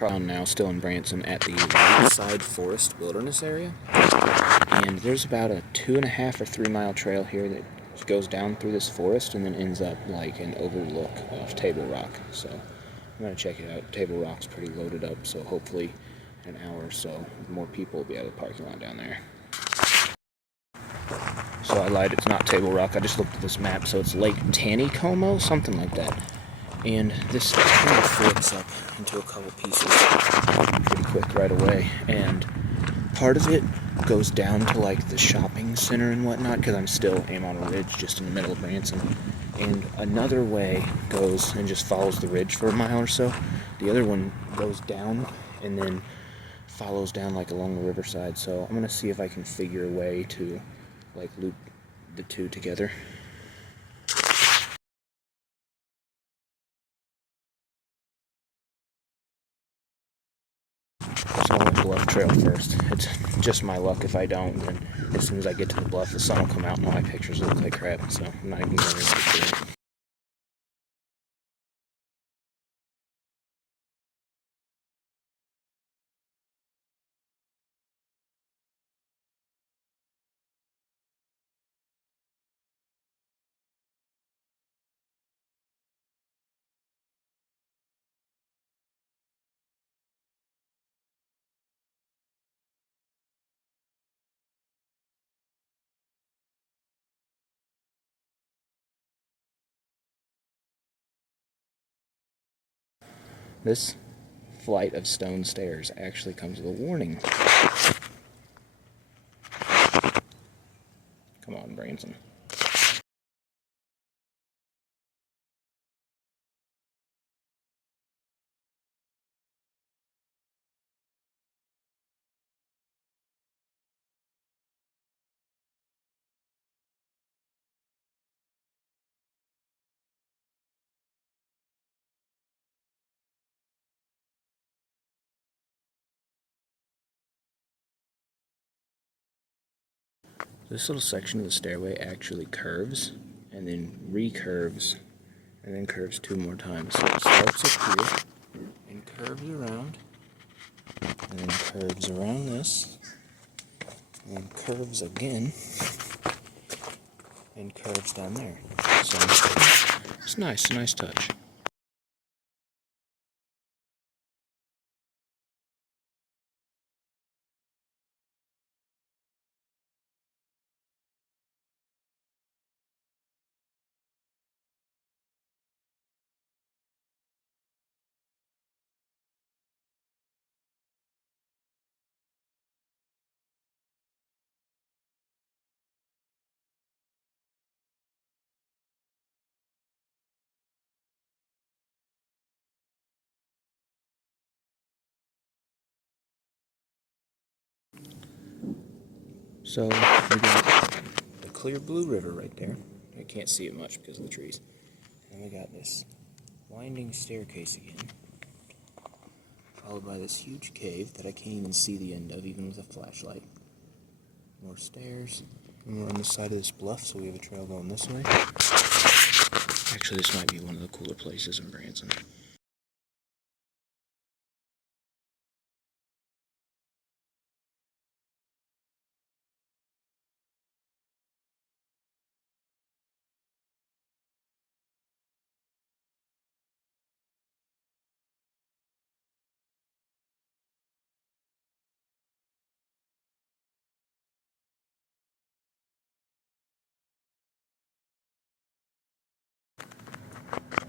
Now still in Branson at the Lakeside Forest Wilderness area, and there's about a 2.5 or 3 mile trail here that goes down through this forest and then ends up like an overlook of Table Rock. So I'm gonna check it out. Table Rock's pretty loaded up, so hopefully in an hour or so more people will be out of the parking lot down there. So I lied, it's not Table Rock. I just looked at this map, so it's Lake Taneycomo, something like that. And this kind of flips up into a couple pieces pretty quick right away. And part of it goes down to like the shopping center and whatnot, because I'm still am on a ridge just in the middle of Branson. And another way goes and just follows the ridge for a mile or so. The other one goes down and then follows down like along the riverside. So I'm gonna see if I can figure a way to like loop the two together. So I went bluff trail first. It's just my luck if I don't, and as soon as I get to the bluff, the sun will come out and all my pictures look like crap, so I'm not even going to risk it. This flight of stone stairs actually comes with a warning. Come on, Branson. This little section of the stairway actually curves and then recurves and then curves 2 more times. So it starts up here and curves around and then curves around this and curves again and curves down there. So it's nice touch. So we got the clear blue river right there. I can't see it much because of the trees. And we got this winding staircase again, followed by this huge cave that I can't even see the end of, even with a flashlight. More stairs. And we're on the side of this bluff, so we have a trail going this way. Actually, this might be one of the cooler places in Branson.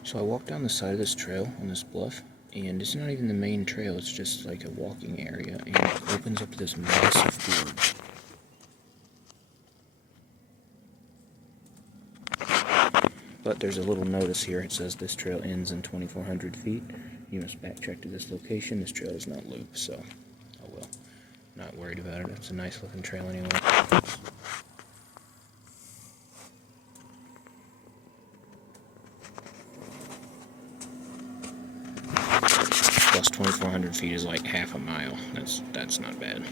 So I walked down the side of this trail on this bluff, and it's not even the main trail, it's just like a walking area, and it opens up to this massive gorge. But there's a little notice here. It says this trail ends in 2,400 feet. You must backtrack to this location. This trail does not loop, so oh well. Not worried about it. It's a nice looking trail anyway. Plus 2,400 feet is like half a mile. That's not bad.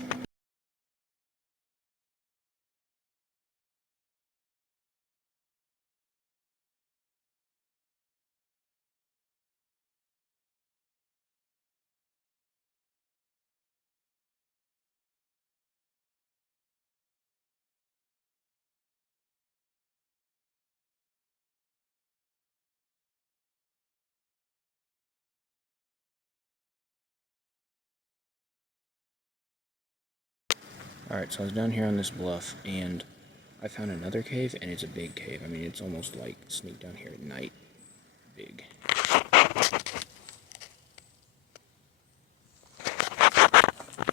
Alright, so I was down here on this bluff, and I found another cave, and it's a big cave. I mean, it's almost like sneak down here at night. Big.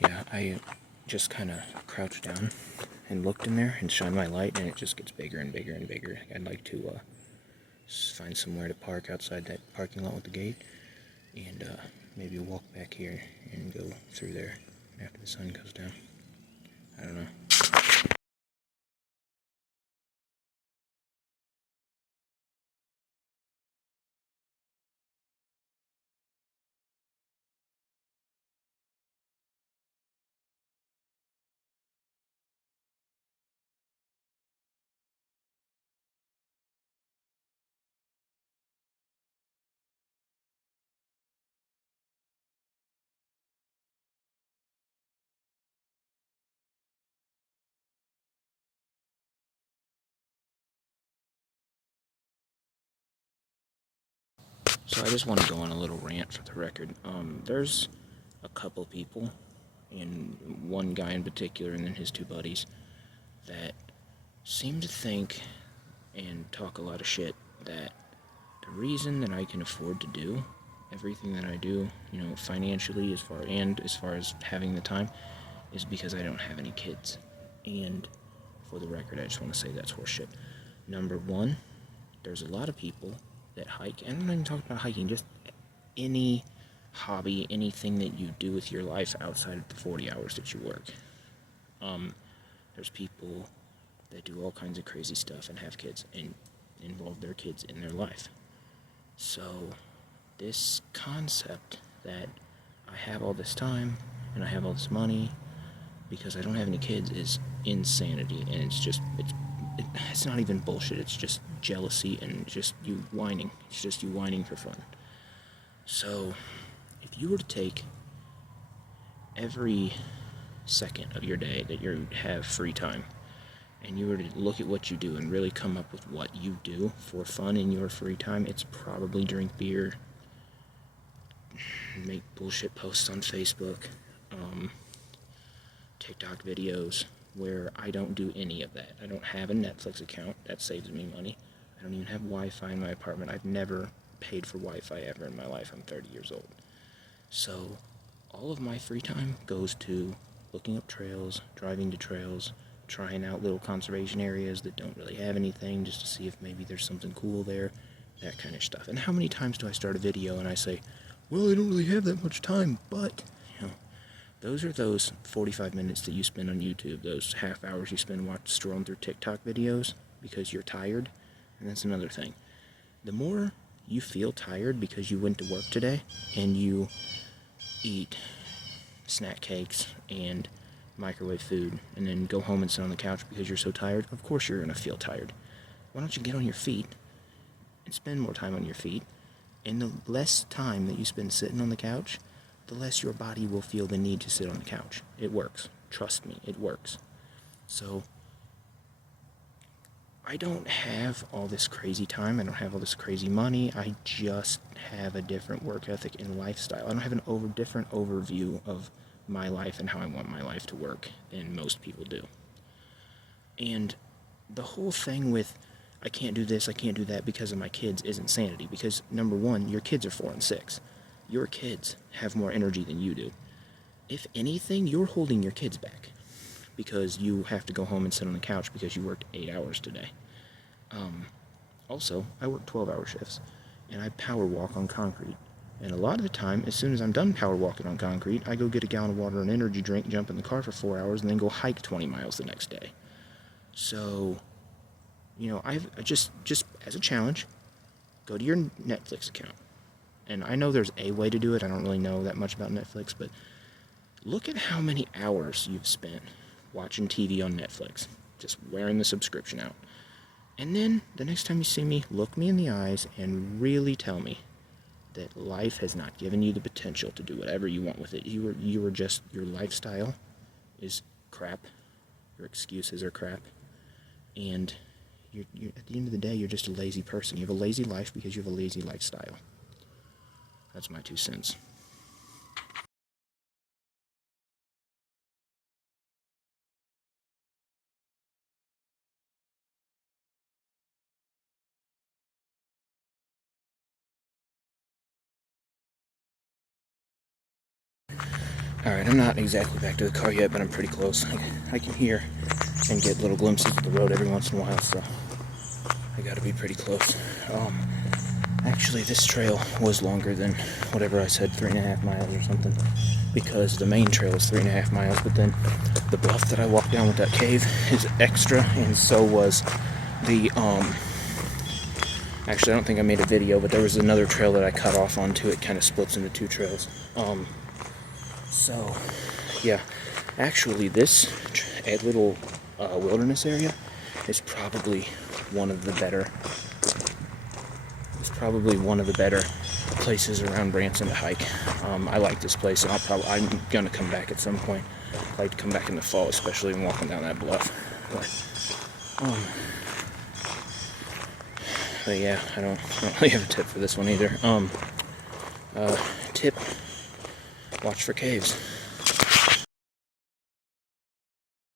Yeah, I just kind of crouched down and looked in there and shined my light, and it just gets bigger and bigger and bigger. I'd like to find somewhere to park outside that parking lot with the gate, and maybe walk back here and go through there after the sun goes down. I don't know. So I just want to go on a little rant for the record. There's a couple people, and one guy in particular, and then his two buddies, that seem to think and talk a lot of shit that the reason that I can afford to do everything that I do, financially as far as having the time, is because I don't have any kids. And for the record, I just want to say that's horseshit. Number one, there's a lot of people that hike, and I'm not even talking about hiking, just any hobby, anything that you do with your life outside of the 40 hours that you work. There's people that do all kinds of crazy stuff and have kids and involve their kids in their life. So this concept that I have all this time and I have all this money because I don't have any kids is insanity, and it's not even bullshit. It's just jealousy and just you whining. It's just you whining for fun. So if you were to take every second of your day that you have free time, and you were to look at what you do and really come up with what you do for fun in your free time, it's probably drink beer, make bullshit posts on Facebook, TikTok videos, where I don't do any of that. I don't have a Netflix account. That saves me money. I don't even have Wi-Fi in my apartment. I've never paid for Wi-Fi ever in my life. I'm 30 years old. So all of my free time goes to looking up trails, driving to trails, trying out little conservation areas that don't really have anything, just to see if maybe there's something cool there, that kind of stuff. And how many times do I start a video and I say, well, I don't really have that much time, but, those are those 45 minutes that you spend on YouTube, those half hours you spend strolling through TikTok videos because you're tired. And that's another thing. The more you feel tired because you went to work today and you eat snack cakes and microwave food and then go home and sit on the couch because you're so tired, of course you're going to feel tired. Why don't you get on your feet and spend more time on your feet? And the less time that you spend sitting on the couch, the less your body will feel the need to sit on the couch. It works. Trust me, it works. So I don't have all this crazy time. I don't have all this crazy money. I just have a different work ethic and lifestyle. I don't have an different overview of my life and how I want my life to work than most people do. And the whole thing with I can't do this, I can't do that because of my kids is insanity. Because number one, your kids are 4 and 6. Your kids have more energy than you do. If anything, you're holding your kids back because you have to go home and sit on the couch because you worked 8 hours today. Also, I work 12-hour shifts, and I power walk on concrete. And a lot of the time, as soon as I'm done power walking on concrete, I go get a gallon of water and energy drink, jump in the car for 4 hours, and then go hike 20 miles the next day. So, I've just as a challenge, go to your Netflix account. And I know there's a way to do it. I don't really know that much about Netflix, but look at how many hours you've spent watching TV on Netflix, just wearing the subscription out. And then, the next time you see me, look me in the eyes and really tell me that life has not given you the potential to do whatever you want with it. Your lifestyle is crap. Your excuses are crap. And you're at the end of the day, you're just a lazy person. You have a lazy life because you have a lazy lifestyle. That's my 2 cents. Alright, I'm not exactly back to the car yet, but I'm pretty close. I can hear and get little glimpses of the road every once in a while, so I gotta be pretty close. Actually, this trail was longer than whatever I said, 3.5 miles or something, because the main trail is 3.5 miles, but then the bluff that I walked down with that cave is extra, and so was the, actually, I don't think I made a video, but there was another trail that I cut off onto. It kind of splits into 2 trails. So, yeah, actually, this little wilderness area is probably one of the better. It's probably one of the better places around Branson to hike. I like this place, and I'm gonna come back at some point. I like to come back in the fall, especially when walking down that bluff. But yeah, I don't really have a tip for this one either. Tip: watch for caves.